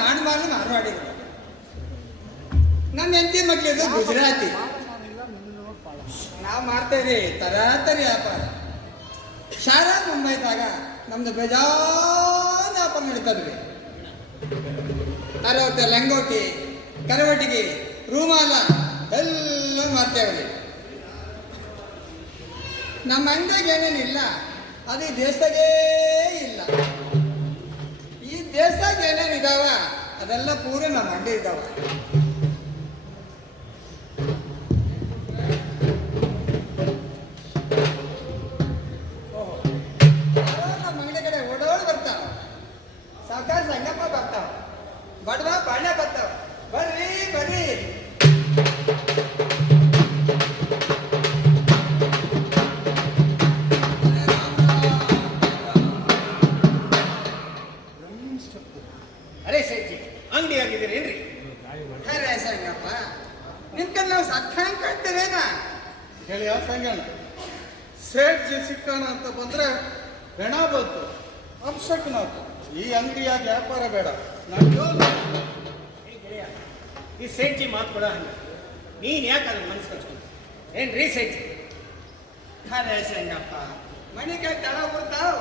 ನಾಡು ಮಾರವಾಡಿ. ನಮ್ಮ ಹೆಂಡತಿ ಮಕ್ಳಿದ್ದು ಗುಜರಾತಿ. ನಾವು ಮಾಡ್ತೇವ್ರಿ ತರಾತರಿ ವ್ಯಾಪಾರ. ಶಾರಾ ಮುಂಬೈದಾಗ ನಮ್ದು ಬೇಜಾನ್ ವ್ಯಾಪಾರ ನಡೀತದ್ರಿ. ಅರವತ್ತು ಲಂಗೋಟಿ, ಕರವಟಿಗೆ, ರೂಮಾಲ ಎಲ್ಲ ಮಾಡ್ತೇವ್ರಿ. ನಮ್ಮ ಅಂಗಡಿಗೆ ಏನೇನಿಲ್ಲ ಅದು ಈ ದೇಶದಾಗೇ ಇಲ್ಲ. ಈ ದೇಶದಾಗ ಏನೇನಿದಾವ ಅದೆಲ್ಲ ಪೂರ ನಮ್ಮ ಅಂಗಡಿ ಇದ್ದಾವ. ನಮ್ಮ ಅಂಗಡಿ ಕಡೆ ಓಡೋಳು ಬರ್ತಾವ, ಸಾವುಕಾರ ಸಂಗಪ್ಪ ಬರ್ತಾವ, ಬಡವ ಬಾಳ್ಯ ಬರ್ತಾವ. ಬರ್ರಿ ಬರ್ರಿ. ಅರೆ ಸೇಠಿ, ಅಂಗಡಿ ಆಗಿದ್ದೀರೇನ್ರಿ? ಅರೆ ಸಂಗಪ್ಪ, ನಿಮ್ಕಲ್ಲಿ ನಾವು ಸತ್ತಾಂಗ್ ಕಾಣ್ತೇವೇನ? ಹೇಳಿ ಯಾವ ಸಂಗಣ್ಣ, ಸೇಠ್ಜಿ ಸಿಕ್ಕಣ ಅಂತ ಬಂದ್ರೆ ಹೆಣ ಬಂತು, ಅಪ್ಸಕ್ನಾತು. ಈ ಅಂಗಡಿಯಾಗ ವ್ಯಾಪಾರ ಬೇಡ. ಈ ಸೇಠ್ಜಿ ಮಾತು ಕೊಡ ಹಂಗ ನೀನ್ ಯಾಕೆ ಅದನ್ನ ಮನಸ್ಸು ಕಚ್ಕೊಂಡು ಏನ್ರಿ ಸೇಠ್ಜಿ? ಅರೆ ಸಂಗಪ್ಪ, ಮಣಿಕಾಯಿ ತಳ ಬರ್ತಾವ.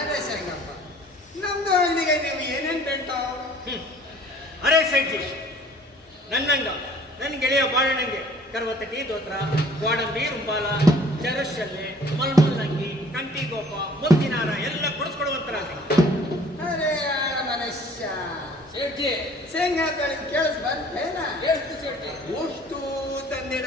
ಅರೆ ಸಂಗಪ್ಪ, ನಮ್ದು ಅಂಗಡಿಗೆ ನೀವು ಏನೇನ್ ಬೇಡ್ತಾವ? ಅರೆ ಸೇಠ್ಜಿ, ನನ್ನಂಗ ನನ್ನ ಗೆಳೆಯ ಬಾಳಣ್ಣಂಗೆ ಕರ್ವತ್ತಟಿ ದೋತ್ರ, ಗೋಡಂಬಿ ರುಂಬಾಲ, ಚರಶಲ್ಲೆ, ಮಲ್ಮುಲ್ಲಂಗಿ, ಕಂಟಿಗೋಪ, ಮುತ್ತಿನಾರ ಎಲ್ಲ ಕೊಡಿಸ್ಕೊಡುವಂತರಾಗಿ. ಅರೆ ಆಳ ಮನುಷ್ಯ ಸೇಠ್ಜಿ, ಶೇಂಗಾ ಬೆಳಗ್ಗೆ ಕೇಳಿಸ್ ಬಂತೇನ? ಎಷ್ಟು ಸೇಠ್ಜಿ? ಅಷ್ಟು ತಂದಿರ.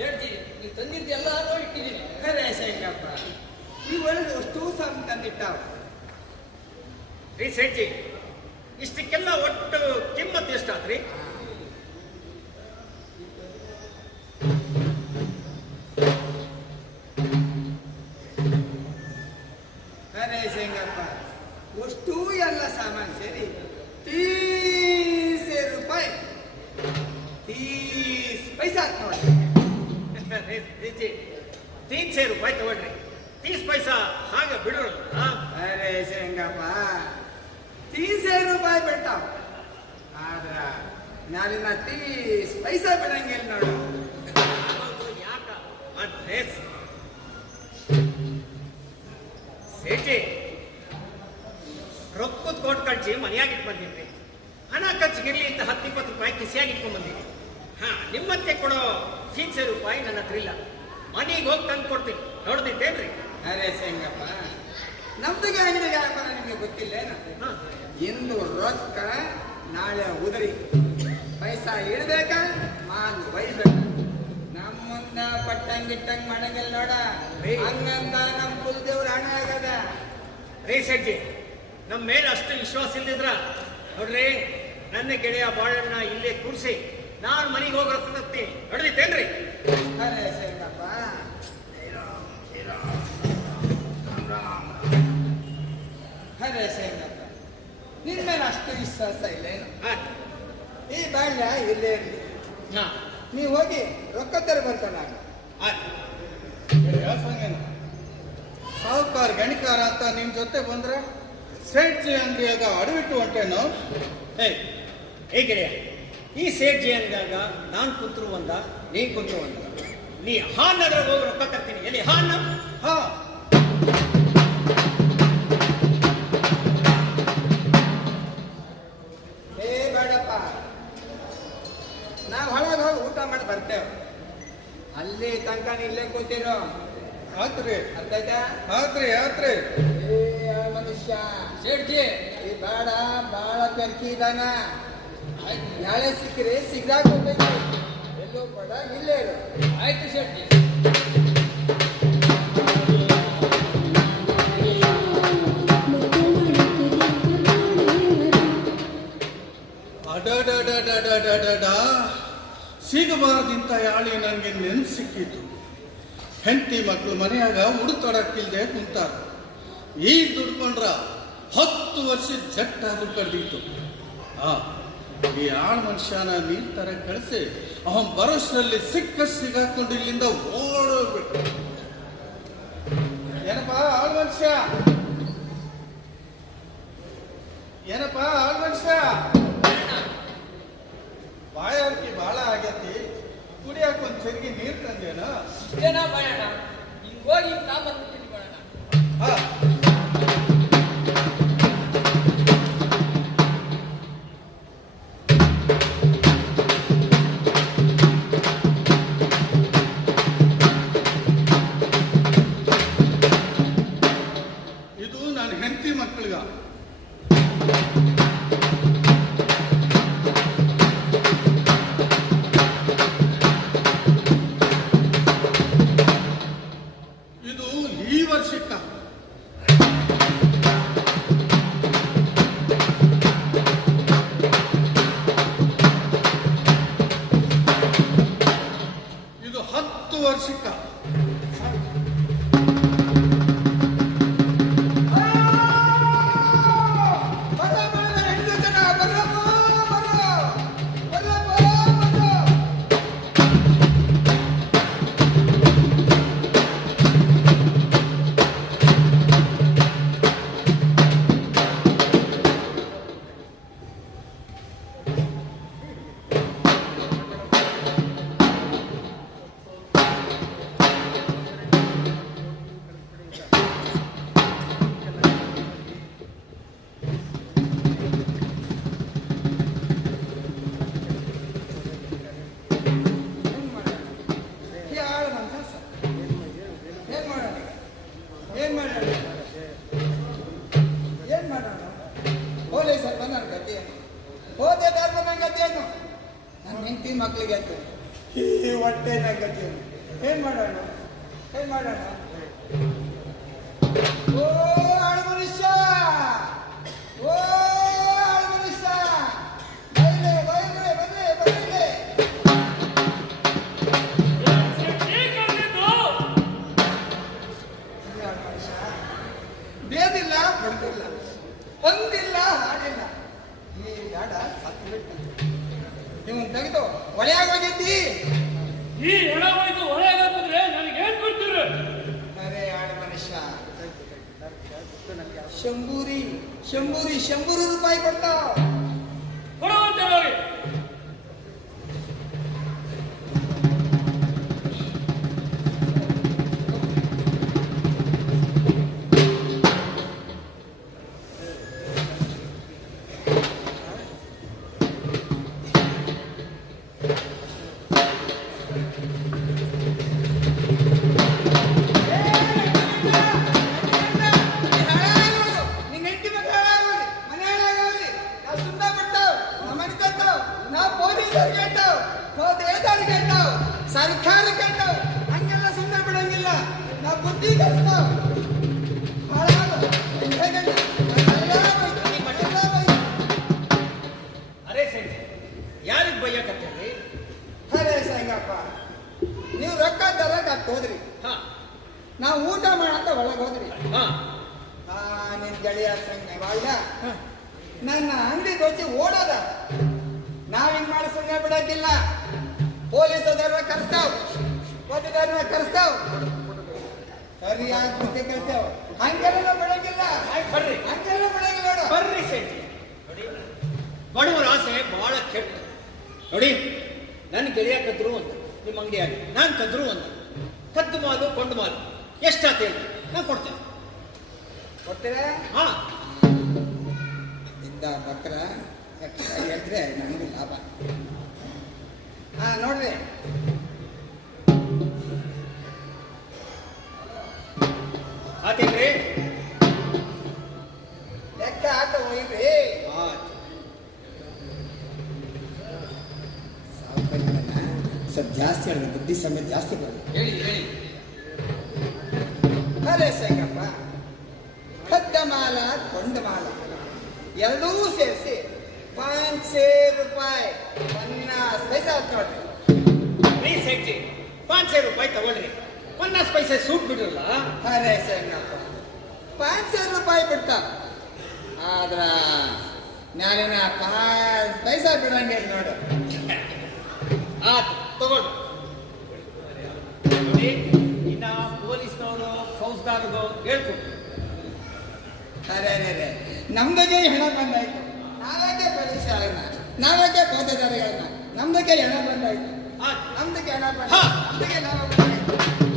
ಸೇಠ್ಜಿ, ನೀವು ತಂದಿದ್ದು ಎಲ್ಲಾರು ಇಟ್ಟಿದ್ದೀನಿ. ಅರೆ ಶೇಂಗಪ್ಪ, ನೀವು ಒಳಗೆ ಅಷ್ಟು ಸಾಕು ತಂದಿಟ್ಟಾವ. ರೀ ಸೇಠ್ಜಿ, ಇಷ್ಟಕ್ಕೆಲ್ಲ ಒಟ್ಟು ಕಿಮ್ಮತ್ತು ಎಷ್ಟಾದ್ರಿ? ಅರೆ ಶೇಂಗಪ್ಪ, ಅಷ್ಟು ಎಲ್ಲ ಸಾಮಾನು ಸೇರಿ 30 ರೂಪಾಯಿ 30 ಪೈಸಾ ಆತ್ ನೋಡಿ. ₹300 ತಗೊಳ್ರಿ. 30 ಪೈಸಾ ಹಾಗೆ ಬಿಡ್ರು. ಅರೆ ಶೇಂಗಪ್ಪ, 30 ರೂಪಾಯಿ ಬಿಡ್ತಾವ, ಆದ್ರ ನಾನಿನ್ನ 30 ಪೈಸಾ ಬಿಡಂಗಿಲ್ಲ ನೋಡು. ಯಾಕ ಅಡ್ರೆಸ್ ಸೇಠಿ, ರೊಕ್ಕದ ಕೋಟ್ ಕಳ್ಸಿ ಮನೆಯಾಗಿಟ್ಟು ಬಂದಿದ್ರಿ. ಹಣ ಖರ್ಚಿಗಿರ್ಲಿ ಅಂತ 10-20 ರೂಪಾಯಿ ಕಿಸಿಯಾಗಿ ಇಟ್ಕೊಂಡ್ ಬಂದಿದ್ರಿ. ನಿಮ್ಮತ್ತೆ ಕೊಡೋ ₹300 ನನ್ನ ಹತ್ರ ಇಲ್ಲ. ಮನೆಗೆ ಹೋಗಿ ತಂದು ಕೊಡ್ತೀನಿ, ನೋಡ್ದಿದ್ದೇನ್ರಿ? ಅರೆ ಶೇಂಗಪ್ಪ, ನಮ್ದಿಗೆ ಅಂಗಡಿ ವ್ಯಾಪಾರ ನಿಮ್ಗೆ ಗೊತ್ತಿಲ್ಲೇನ? ಇಂದು ರೊಕ್ಕ, ನಾಳೆ ಉದರಿ. ಪೈಸಾ ಇಡ್ಬೇಕ, ಮಾಲ್ ಬೈಬೇಕ. ನಮ್ಮ ಮುಂದ ಪಟ್ಟಂಗಿಟ್ಟಂಗ್ ಮಾಡಂಗಿಲ್ಲ ನೋಡ. ಹಂಗಂತ ನಮ್ ಕುಲದೇವ್ರ ಹಣ ಆಗದ. ರೇ ಶೆಟ್ಟಿ, ನಮ್ಮ ಮೇಲೆ ಅಷ್ಟು ವಿಶ್ವಾಸ ಇಲ್ದಿದ್ರ ನೋಡ್ರಿ, ನನ್ನ ಗೆಳೆಯ ಬಾಳಣ್ಣ ಇಲ್ಲೇ ಕೂರಿಸಿ ನಾನು ಮನೆಗೆ ಹೋಗಿ ರೊಕ್ಕ ತರ್ತೀನಿ, ನೋಡ್ದಿತ್ತೇನ್ರಿ? ಅರೆ ಶೇಂಗಪ್ಪ, ಅರೆ ಶೇಂಗಪ್ಪ, ನಿನ್ ಮೇಲೆ ಅಷ್ಟು ವಿಶ್ವಾಸ ಇಲ್ಲೇನು? ಈ ಬಾಳ್ಯ ಇಲ್ಲೇ ಇರಲಿ. ನೀವು ಹೋಗಿ ರೊಕ್ಕ ತರಬಂತ ನಾನು. ಯಾವ ಸಂಗಣ್ಣ, ಸಾಹುಕಾರ ಗಣಿಕಾರ ಅಂತ ನಿಮ್ ಜೊತೆ ಬಂದ್ರೆ ಸೇಠ್ಜಿ ಅಂಗಡಿಯಾಗ ಅಡವಿಟ್ಟು ಹೊಂಟೇನು? ಹೇ ಗೆಳೆಯ, ಈ ಸೇಠ್ಜಿ ಅಂಗಡಿಯಾಗ ನಾನು ಕುಂತ್ರು ಒಂದ, ನೀನ್ ಕುಂತ್ರು ಒಂದ. ನೀ ಹಾನ್ನಾದ್ರಾಗ ಹೋಗಿ ರೊಕ್ಕ ತರ್ತೀನಿ. ಎಲ್ಲಿ ಹಾನ್ನ? ಹಾ, ಬೇಡಪ್ಪ, ನಾವು ಹೊಳಗೆ ಹೋಗಿ ಊಟ ಮಾಡಿ ಬರ್ತೇವೆ. ಅಲ್ಲಿ ತನಕ ಇಲ್ಲೇ ಕೂತಿರೋ. ಆತ್ರಿ ಅರ್ಥಾಯ್ತಾ? ಆತ್ರಿ. ಮನುಷ್ಯ ಸೇಠ್ಜಿ, ಈ ಬೇಡ, ಬಾಳ ಬೆರ್ಕಿ ಇದಾನ. ನಾಳೆ ಸಿಕ್ಕರೆ ಸಿಗ್ದಾಕ ಹೋಗ್ಬೇಕು. ಎಲ್ಲೋ ಬೇಡ, ಇಲ್ಲೇ ಇರು. ಆಯ್ತು ಶೆಟ್ಟಿ. ಸಿಗಬಾರ್ದಿಂತ ಆಳಿ ನನಗೆ ನೆನ್ಪು ಸಿಕ್ಕಿತು. ಹೆಂಡತಿ ಮಕ್ಕಳು ಮನೆಯಾಗ ಉಡುತೊಡಕ್ಕಿಲ್ದೆ ಕುಂತಾರ. ಈಗ ದುಡ್ಕೊಂಡ್ರ 10 ವರ್ಷ ಜಟ್ಟಾದ್ರೂ ಕಡ್ದಿತ್ತು. ಈ ಆಳ್ ಮನುಷ್ಯನ ನೀರ್ ತರ ಕಳಿಸಿ ಅವನ್ ಬರೋಷ್ರಲ್ಲಿ ಸಿಕ್ಕಾಕೊಂಡು ಇಲ್ಲಿಂದ ಓಡೋಗ್ಬಿಟ್ಟು. ಏನಪ್ಪಾ ಆಳ್ ಮನುಷ್ಯ, ಏನಪ್ಪಾ ಆಳ್ ಮನುಷ್ಯ, ಬಾಯಾರಿಕೆ ಬಾಳ ಆಗೈತಿ, ಕುಡಿಯಾಕ ಒಂದ್ ಸರಿಗೆ ನೀರ್ ತಂದೇನ? ಇಷ್ಟೇನ ಬಾಯಣ್ಣ, ಹಿಂಗ್ ಹೋಗಿ ಬಂದ್ಬಿಡ್ತೀನಿ ಬಾಯಣ್ಣ. ಹಾ, ಇದು ನನ್ನ ಹೆಂಡತಿ ಮಕ್ಕಳಿಗ. ಇದು ಈ ವರ್ಷಕ್ಕ. ಇದು 10 ವರ್ಷಕ್ಕ. ಮಕ್ಕಳಿಗೆ ಆಯ್ತು ಈ ಹೊಟ್ಟೆ ಗತಿ. ಏನ್ ಮಾಡೋಣ, ಏನ್ ಮಾಡೋಣ? ಓ ಆಳು ಮನುಷ್ಯ, ಓ ಆಳು ಮನುಷ್ಯ, ಬೈಲೆ ಬೈಲೆ ಬೈಲೆ ಬೈಲೆ. ಬೇದಿಲ್ಲ ಬಂದಿಲ್ಲ, ಹೊಂದಿಲ್ಲ ಹಾಡಿಲ್ಲ, ಈ ಗಾಡ ಸತ್ತು ಬಿಟ್ಟು ನೀವು ತೆಗೆದು ಒಳೆಯಾಗೋಗೈತಿ. ಈ ಹೆಣ ಹೋಯ್ತು ಹೊಳೆಗಾದ್ರೆ ನನಗೇನ್ ಕೊಡ್ತೀರಿ? ಅರೆ ಆಡ ಮನುಷ್ಯ, ಶಂಭೂರಿ ಶಂಭೂರಿ 100 ರೂಪಾಯಿ ಕೊಡ್ತಾವ. ಕೊಡುವಂತೆ ನೋಡಿ. ಸರ್ಕಾರ ಕಂಡವು ಹಂಗೆಲ್ಲ ಸುಮ್ಮನೆ ಬಿಡಂಗಿಲ್ಲ. ನಾವು ಬುದ್ಧಿ ಕಲಿಸ್ತಾವ. ಅರೆ ಸರಿ, ಯಾರಿಗೆ ಬೈಯಕತ್ತೀರಿ? ಅರೆ ಸಂಗಪ್ಪ, ನೀವು ರೊಕ್ಕ ತರಕ್ ಹೋದ್ರಿ, ಹಾ ನಾವು ಊಟ ಮಾಡಂತ ಒಳಗೆ ಹೋದ್ರಿ. ಹಾ ನಿನ್ ಗೆಳೆಯ ಸಂಘ ನನ್ನ ಅಂಗಡಿ ದೋಚಿ ಓಡೋದ. ನಾವ್ ಹಿಂಗ್ ಮಾಡಿ ಸುಮ್ಮನೆ ಬಿಡಕ್ಕಿಲ್ಲ. ಪೊಲೀಸದವ್ರನ್ನ ಕರೆಸ್ತಾವ್, ಪೊಲೀಸದವ್ರನ್ನ ಕರೆಸ್ತಾವ್, ಸರಿಯಾಗಿ ಬುದ್ಧಿ ಕಲಿಸ್ತಾವ್. ಹಂಗೆಲ್ಲ ಬಿಡಂಗಿಲ್ಲ, ಬರ್ರಿ ಹಂಗೆಲ್ಲ ಬಿಡಂಗಿಲ್ಲ ನೋಡು. ಬರ್ರಿ ಸೇಠಿ. ನೋಡಿ, ಬಡವರ ಆಸೆ ಬಹಳ ಕೆಟ್ಟ. ನೋಡಿ, ನನ್ನ ಗೆಳೆಯ ಕದ್ರು ಅಂತ ನಿಮ್ಮ ಅಂಗಡಿಯಾಗಿ, ನಾನು ಕದ್ರು ಅಂತ. ಕದ್ದು ಮಾಲು ಕೊಂಡು ಮಾಲು ಎಷ್ಟಾತ ಹೇಳಿ ನಾನು ಕೊಡ್ತೇನೆ. ಕೊಡ್ತೀರಾ? ಹಾ, ಇದ್ದ ಬಕ್ರ ಹೇಳಿದ್ರೆ ನನಗೆ ಲಾಭ. ನೋಡ್ರಿ, ಆತೇನ್ರಿ? ಲೆಕ್ಕ ಆಟ ಹೋಗ್ರಿ. ಸ್ವಲ್ಪ ಜಾಸ್ತಿ ಹೇಳಿ, ಬುದ್ಧಿ ಸಮೇತ ಜಾಸ್ತಿ ಬರಲಿ. ಹೇಳಿ ಹೇಳಿ. ಅರೆ ಸಂಗಪ್ಪ, ಕದ್ದ ಮಾಲ ಕೊಂಡ ಮಾಲ ಎರಡೂ ಸೇರಿಸಿ 500 ರೂಪಾಯಿ 50 ಪೈಸೆ ಆಯ್ತು ನೋಡ್ರಿ. ಸೇಠ್ಜಿ 500 ರೂಪಾಯಿ ತಗೊಳ್ರಿ 50 ಪೈಸೆ ಸೂಟ್ ಬಿಡ್ರಲ್ಲ. ಅರೆ ಸಂಗಪ್ಪ 500 ರೂಪಾಯಿ ಬಿಡ್ತ ಆದ್ರ ನಾನಿನ 5 ಪೈಸಾ ಬಿಡಂಗಿಲ್ಲ ನೋಡು. ಆತು ತಗೊಳ್ಳಿ. ನೋಡಿ ಇನ್ನ ಪೊಲೀಸ್ನವರು ಫೌಜ್ದಾರ್ಗೂ ಹೇಳ್ಕೊಟ್ಟು. ಅರೆ ನಮ್ದಕ್ಕೆ ಹಣ ಬಂದಾಯ್ತು, ನಾವ್ಯಾಕೆ ಪೊಲೀಸ್ ನಾವ್ಯಾಕೆ ಪೌದದಾರಿಗಳನ್ನ, ನಮ್ದಕ್ಕೆ ಹಣ ಬಂದಾಯ್ತು, ಆತು ನಮ್ದಕ್ಕೆ ಹಣ ಹಾ. ಬಂದಾಯ್ತು, ನಮ್ದಕ್ಕೆ ಲಾಭ ಬಂದಾಯ್ತು.